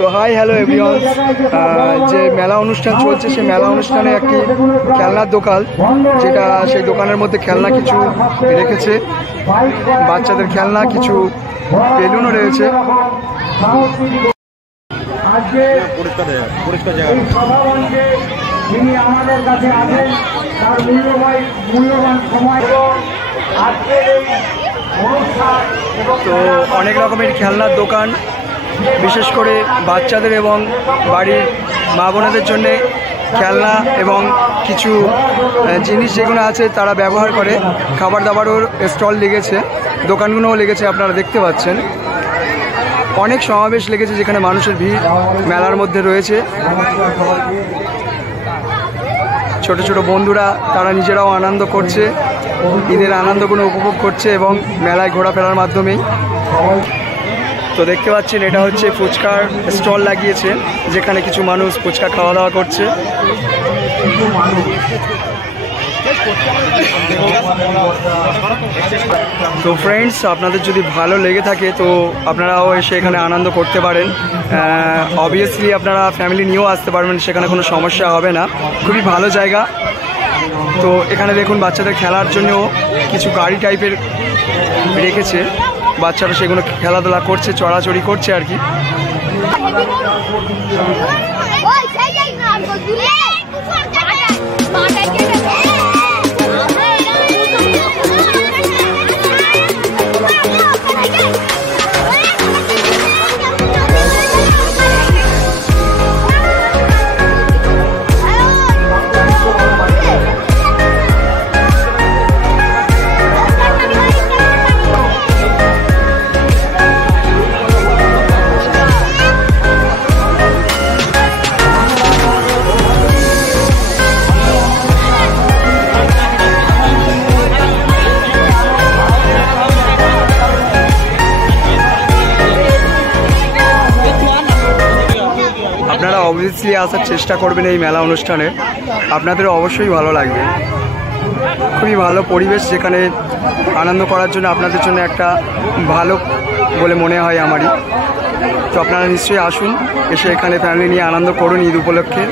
তো hi hello everyone, যে মেলা অনুষ্ঠান চলছে সেই মেলা অনুষ্ঠানে একটি খেলনার দোকান, যেটা সেই দোকানের মধ্যে খেলনা কিছু রেখেছে, বাচ্চাদের খেলনা, কিছু বেলুনও রয়েছে। তো অনেক রকমের খেলনার দোকান, বিশেষ করে বাচ্চাদের এবং বাড়ির মা বোনেদের জন্যে খেলনা এবং কিছু জিনিস যেগুলো আছে তারা ব্যবহার করে, খাবার দাবারও স্টল লেগেছে, দোকানগুলোও লেগেছে, আপনারা দেখতে পাচ্ছেন। অনেক সমাবেশ লেগেছে যেখানে মানুষের ভিড় মেলার মধ্যে রয়েছে। ছোট ছোট বন্ধুরা তারা নিজেরাও আনন্দ করছে, ঈদের আনন্দগুলো উপভোগ করছে এবং মেলায় ঘোরাফেরার মাধ্যমেই। তো দেখতে পাচ্ছেন এটা হচ্ছে ফুচকার স্টল লাগিয়েছে, যেখানে কিছু মানুষ ফুচকা খাওয়া দাওয়া করছে। তো ফ্রেন্ডস, আপনাদের যদি ভালো লেগে থাকে তো আপনারাও এসে এখানে আনন্দ করতে পারেন। অবভিয়াসলি আপনারা ফ্যামিলি নিয়েও আসতে পারবেন, সেখানে কোনো সমস্যা হবে না, খুবই ভালো জায়গা। তো এখানে দেখুন বাচ্চাদের খেলার জন্য কিছু গাড়ি টাইপের রেখেছে, বাচ্চারা সেগুলো খেলাধুলা করছে, চড়াচড়ি করছে আর কি। আপনারা অবভিয়াসলি আসার চেষ্টা করবেন এই মেলা অনুষ্ঠানে, আপনাদের অবশ্যই ভালো লাগবে। খুবই ভালো পরিবেশ, যেখানে আনন্দ করার জন্য আপনাদের জন্য একটা ভালো বলে মনে হয় আমারই। তো আপনারা নিশ্চয়ই আসুন, এসে এখানে ফ্যামিলি নিয়ে আনন্দ করুন ঈদ উপলক্ষে।